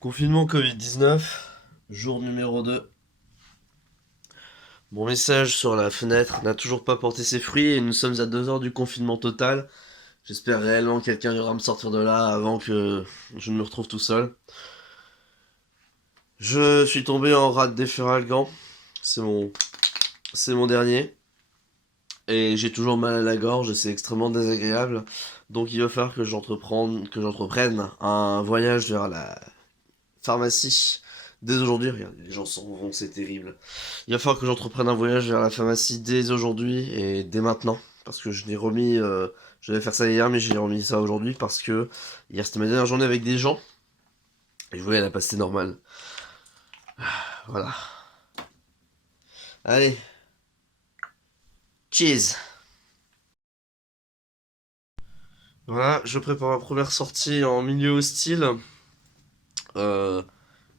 Confinement Covid-19, jour numéro 2. Mon message sur la fenêtre n'a toujours pas porté ses fruits et nous sommes à 2 heures du confinement total. J'espère réellement que quelqu'un viendra me sortir de là avant que je ne me retrouve tout seul. Je suis tombé en rade d'Efferalgan. C'est mon, c'est mon dernier. Et j'ai toujours mal à la gorge et c'est extrêmement désagréable. Donc il va falloir que j'entreprenne un voyage vers la pharmacie. Dès aujourd'hui, regarde, les gens s'en vont, c'est terrible. Il va falloir que j'entreprenne un voyage vers la pharmacie dès aujourd'hui et dès maintenant. Parce que je l'ai remis, je devais faire ça hier, mais j'ai remis ça aujourd'hui parce que hier c'était ma dernière journée avec des gens et je voulais la passer normale. Voilà. Allez, cheese. Voilà, je prépare ma première sortie en milieu hostile. Euh,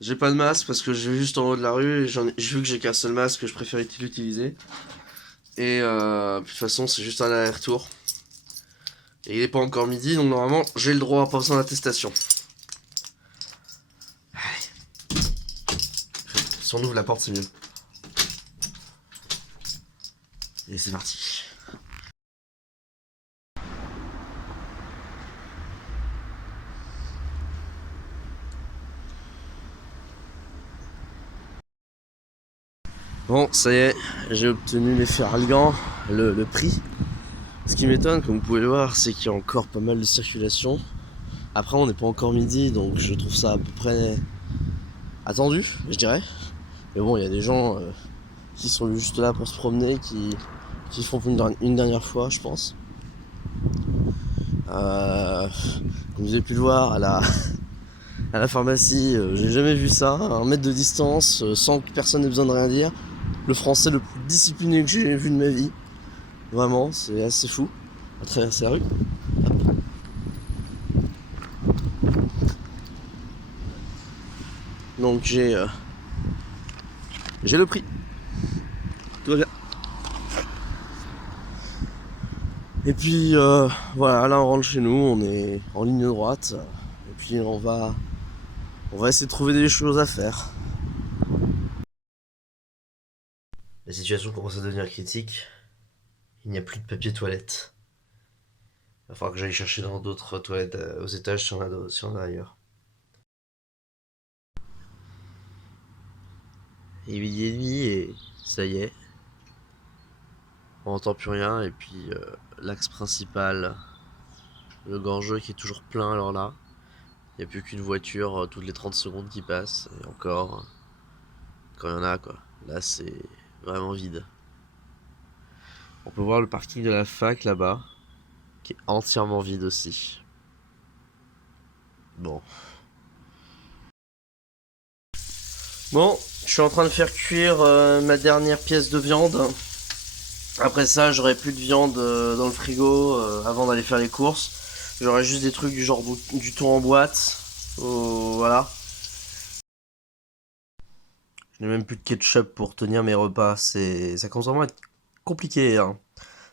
j'ai pas de masque parce que j'ai juste en haut de la rue et j'ai vu que j'ai qu'un seul masque que je préfère l'utiliser. Et de toute façon, c'est juste un aller-retour. Et il est pas encore midi, donc normalement, j'ai le droit à pas besoin d'attestation. Si on ouvre la porte, c'est mieux. Et c'est parti. Bon, ça y est, j'ai obtenu mes Feralgan, le prix. Ce qui m'étonne, comme vous pouvez le voir, c'est qu'il y a encore pas mal de circulation. Après, on n'est pas encore midi, donc je trouve ça à peu près attendu, je dirais. Mais bon, il y a des gens qui sont juste là pour se promener, qui font une dernière fois, je pense. Comme vous avez pu le voir, à la pharmacie, j'ai jamais vu ça, 1 mètre de distance, sans que personne n'ait besoin de rien dire. Le français le plus discipliné que j'ai vu de ma vie. Vraiment, c'est assez fou. À traverser la rue. Hop. Donc j'ai le prix. Tout va bien. Et puis voilà, là on rentre chez nous, on est en ligne droite. Et puis on va essayer de trouver des choses à faire. La situation commence à devenir critique. Il n'y a plus de papier toilette. Il va falloir que j'aille chercher dans d'autres toilettes aux étages si on en a ailleurs. Il est 8h30 et ça y est. On n'entend plus rien et puis l'axe principal, le Ganjeux qui est toujours plein alors là. Il n'y a plus qu'une voiture toutes les 30 secondes qui passe. Et encore, quand il y en a quoi. Là c'est vraiment vide. On peut voir le parking de la fac là-bas, qui est entièrement vide aussi. Bon. Bon, je suis en train de faire cuire ma dernière pièce de viande. Après ça, j'aurai plus de viande dans le frigo avant d'aller faire les courses. J'aurai juste des trucs du genre du thon en boîte. Voilà. Je n'ai même plus de ketchup pour tenir mes repas. Ça commence vraiment à être compliqué, hein.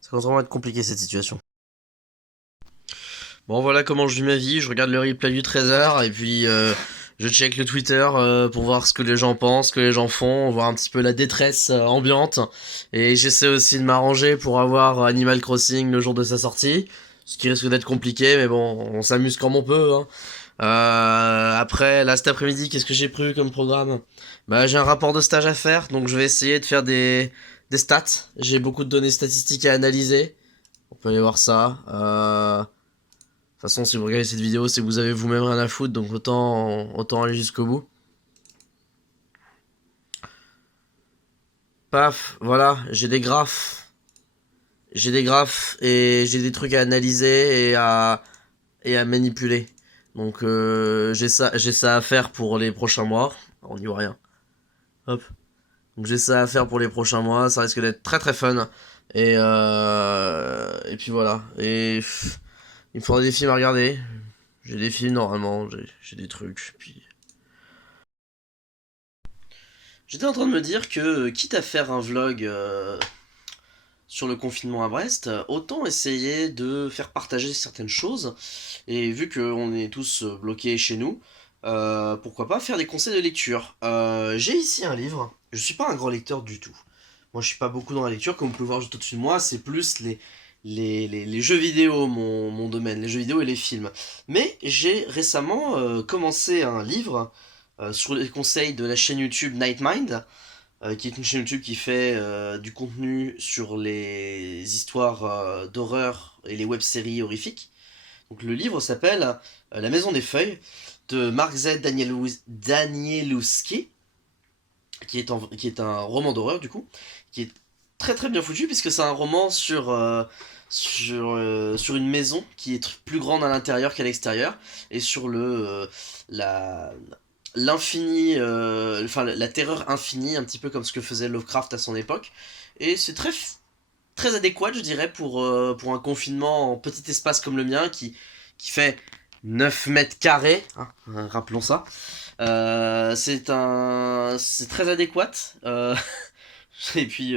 Ça commence vraiment à être compliqué cette situation. Bon, voilà comment je vis ma vie. Je regarde le replay du 13h et puis je check le Twitter pour voir ce que les gens pensent, ce que les gens font, voir un petit peu la détresse ambiante. Et j'essaie aussi de m'arranger pour avoir Animal Crossing le jour de sa sortie. Ce qui risque d'être compliqué, mais bon, on s'amuse comme on peut, hein. Après, là, cet après-midi, qu'est-ce que j'ai prévu comme programme? Bah, j'ai un rapport de stage à faire, donc je vais essayer de faire des stats. J'ai beaucoup de données statistiques à analyser. On peut aller voir ça. De toute façon, si vous regardez cette vidéo, c'est que vous avez vous-même rien à foutre, donc autant aller jusqu'au bout. Paf, voilà, j'ai des graphes. J'ai des graphes et j'ai des trucs à analyser et à manipuler. Donc j'ai ça à faire pour les prochains mois. On n'y voit rien. Hop. Donc j'ai ça à faire pour les prochains mois. Ça risque d'être très très fun. Et puis voilà. Et il me faudra des films à regarder. J'ai des films normalement. J'ai des trucs. Puis j'étais en train de me dire que, quitte à faire un vlog sur le confinement à Brest, autant essayer de faire partager certaines choses. Et vu qu'on est tous bloqués chez nous, pourquoi pas faire des conseils de lecture. J'ai ici un livre. Je suis pas un grand lecteur du tout. Moi, je suis pas beaucoup dans la lecture, comme vous pouvez voir juste au-dessus de moi. C'est plus les jeux vidéo, mon domaine, les jeux vidéo et les films. Mais j'ai récemment commencé un livre sur les conseils de la chaîne YouTube Nightmind, qui est une chaîne YouTube qui fait du contenu sur les histoires d'horreur et les web-séries horrifiques. Donc le livre s'appelle La Maison des Feuilles de Mark Z. Danielewski, qui est un roman d'horreur du coup, qui est très très bien foutu puisque c'est un roman sur une maison qui est plus grande à l'intérieur qu'à l'extérieur et sur la l'infini, enfin la terreur infinie, un petit peu comme ce que faisait Lovecraft à son époque. Et c'est très adéquat, je dirais, pour un confinement en petit espace comme le mien qui fait 9 mètres carrés, hein, rappelons ça. C'est très adéquat. Et puis,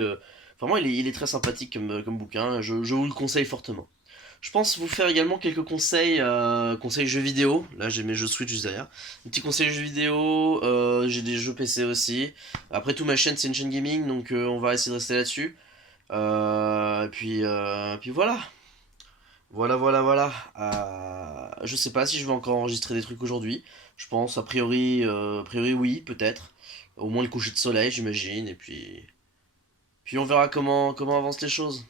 vraiment, il est très sympathique comme bouquin. Je vous le conseille fortement. Je pense vous faire également quelques conseils, conseils jeux vidéo. Là, j'ai mes jeux Switch juste derrière. Des petits conseils jeux vidéo. J'ai des jeux PC aussi. Après tout, ma chaîne, c'est une chaîne gaming, donc on va essayer de rester là-dessus. Puis voilà. Voilà. Je sais pas si je vais encore enregistrer des trucs aujourd'hui. Je pense, a priori oui, peut-être. Au moins le coucher de soleil, j'imagine. Et puis on verra comment avancent les choses.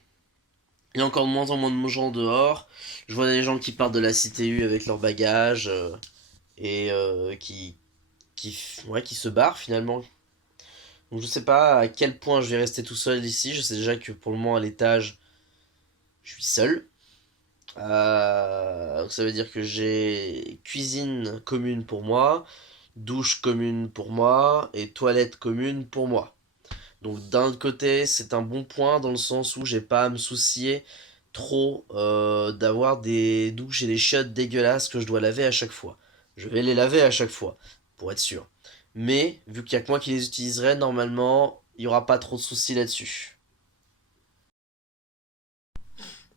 Il y a encore de moins en moins de gens dehors. Je vois des gens qui partent de la CTU avec leurs bagages et qui se barrent finalement. Donc je sais pas à quel point je vais rester tout seul ici. Je sais déjà que pour le moment à l'étage, je suis seul. Donc ça veut dire que j'ai cuisine commune pour moi, douche commune pour moi et toilette commune pour moi. Donc d'un côté, c'est un bon point dans le sens où j'ai pas à me soucier trop d'avoir des douches et des chiottes dégueulasses que je dois laver à chaque fois. Je vais les laver à chaque fois, pour être sûr. Mais vu qu'il y a que moi qui les utiliserai, normalement, il y aura pas trop de soucis là-dessus.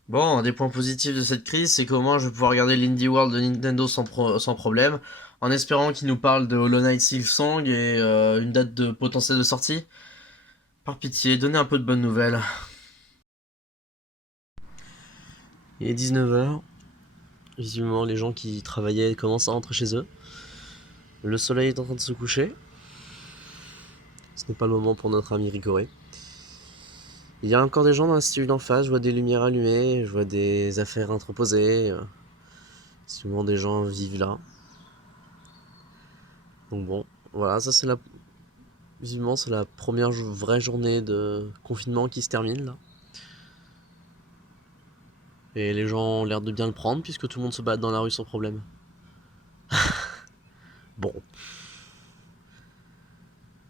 Bon, un des points positifs de cette crise, c'est qu'au moins je vais pouvoir regarder l'Indie World de Nintendo sans problème, en espérant qu'ils nous parlent de Hollow Knight Silksong et une date de potentielle de sortie. Par pitié, donnez un peu de bonnes nouvelles. Il est 19h. Visiblement, les gens qui travaillaient commencent à rentrer chez eux. Le soleil est en train de se coucher. Ce n'est pas le moment pour notre ami Rigoré. Il y a encore des gens dans l'institut d'en face. Je vois des lumières allumées, je vois des affaires entreposées. Souvent des gens vivent là. Donc bon, voilà, ça c'est visiblement c'est la première vraie journée de confinement qui se termine là. Et les gens ont l'air de bien le prendre puisque tout le monde se bat dans la rue sans problème. Bon.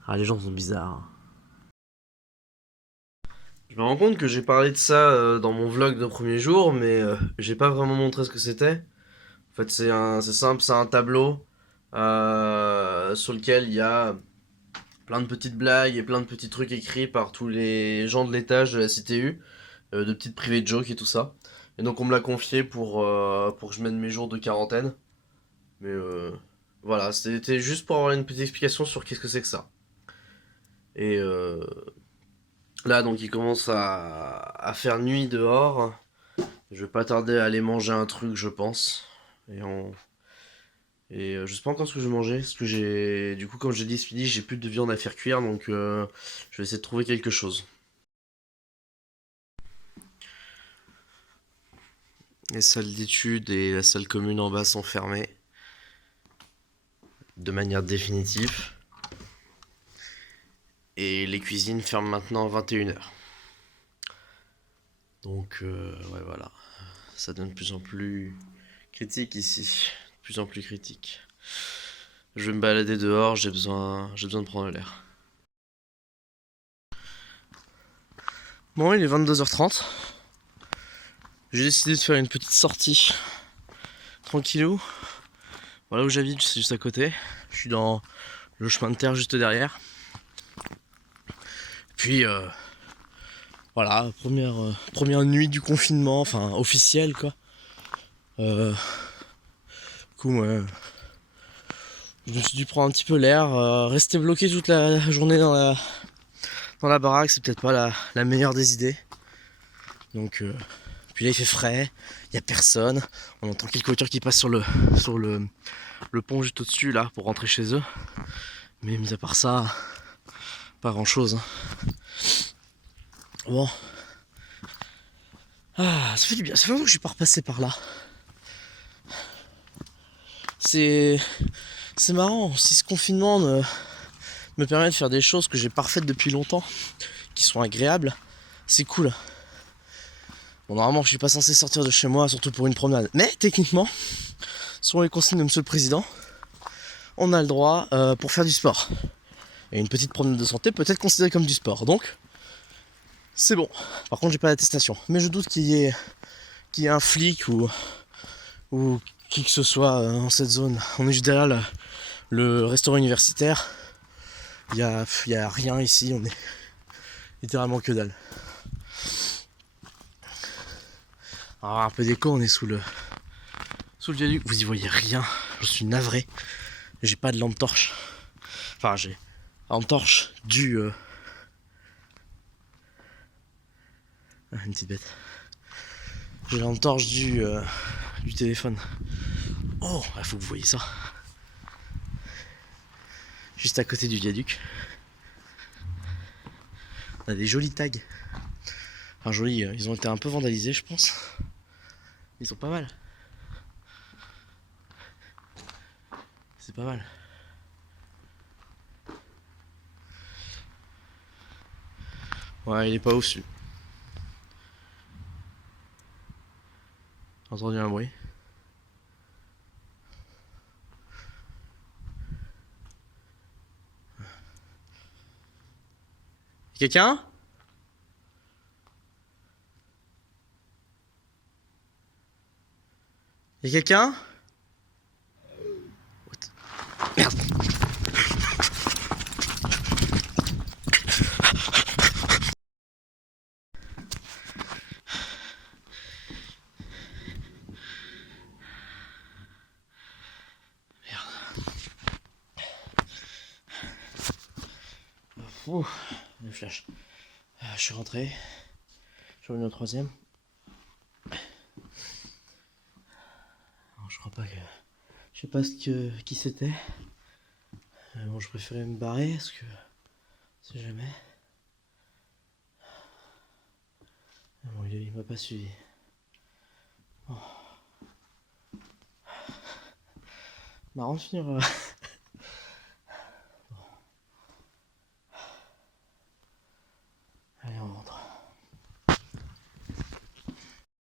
Ah, les gens sont bizarres. Je me rends compte que j'ai parlé de ça dans mon vlog de premier jour, mais j'ai pas vraiment montré ce que c'était. En fait, c'est simple, c'est un tableau sur lequel il y a plein de petites blagues et plein de petits trucs écrits par tous les gens de l'étage de la CTU, de petites private jokes et tout ça. Et donc on me l'a confié pour que je mène mes jours de quarantaine. Mais voilà, c'était juste pour avoir une petite explication sur qu'est-ce que c'est que ça. Et là, donc il commence à faire nuit dehors. Je vais pas tarder à aller manger un truc, je pense. Et je sais pas encore ce que je vais manger. Parce que du coup, comme j'ai dit ce midi, j'ai plus de viande à faire cuire. Donc je vais essayer de trouver quelque chose. Les salles d'études et la salle commune en bas sont fermées. De manière définitive. Et les cuisines ferment maintenant à 21h. Donc, ouais, voilà. Ça devient de plus en plus critique ici. De plus en plus critique. Je vais me balader dehors, j'ai besoin de prendre l'air. Bon, il est 22h30. J'ai décidé de faire une petite sortie. Tranquillou. Voilà où j'habite, c'est juste à côté. Je suis dans le chemin de terre juste derrière. Puis, voilà, première nuit du confinement, enfin officielle quoi. Du coup, ouais, Je me suis dû prendre un petit peu l'air, rester bloqué toute la journée dans la baraque, c'est peut-être pas la meilleure des idées. Donc, puis là il fait frais, il y a personne, on entend quelques voitures qui passent sur le pont juste au-dessus là pour rentrer chez eux. Mais mis à part ça, pas grand chose. Bon. Ah, ça fait du bien, ça fait longtemps que je suis pas repassé par là. C'est marrant, si ce confinement me permet de faire des choses que j'ai pas refaites depuis longtemps, qui sont agréables, c'est cool. Bon, normalement, je suis pas censé sortir de chez moi, surtout pour une promenade. Mais techniquement, selon les consignes de Monsieur le Président, on a le droit pour faire du sport. Et une petite promenade de santé peut être considérée comme du sport. Donc, c'est bon. Par contre, j'ai pas d'attestation. Mais je doute qu'il y ait un flic ou qui que ce soit dans cette zone. On est juste derrière le restaurant universitaire. Il y a rien ici. On est littéralement que dalle. Alors, un peu d'écho, on est sous le viaduc. Vous y voyez rien. Je suis navré. J'ai pas de lampe torche. Enfin, j'ai lampe torche une petite bête. J'ai lampe torche du téléphone. Oh, il faut que vous voyez ça. Juste à côté du viaduc. On a des jolis tags. Enfin, jolis, ils ont été un peu vandalisés, je pense. Ils sont pas mal. C'est pas mal. Ouais, il est pas au-dessus. J'ai entendu un bruit. Quelqu'un? Y'a quelqu'un? What? Merde. Ouh, le flash. Je suis rentré. Je suis revenu au troisième. Alors, je crois pas que. Je sais pas qui c'était. Bon, je préférais me barrer parce que. Si jamais. Bon, il m'a pas suivi. Bon. Marrant de finir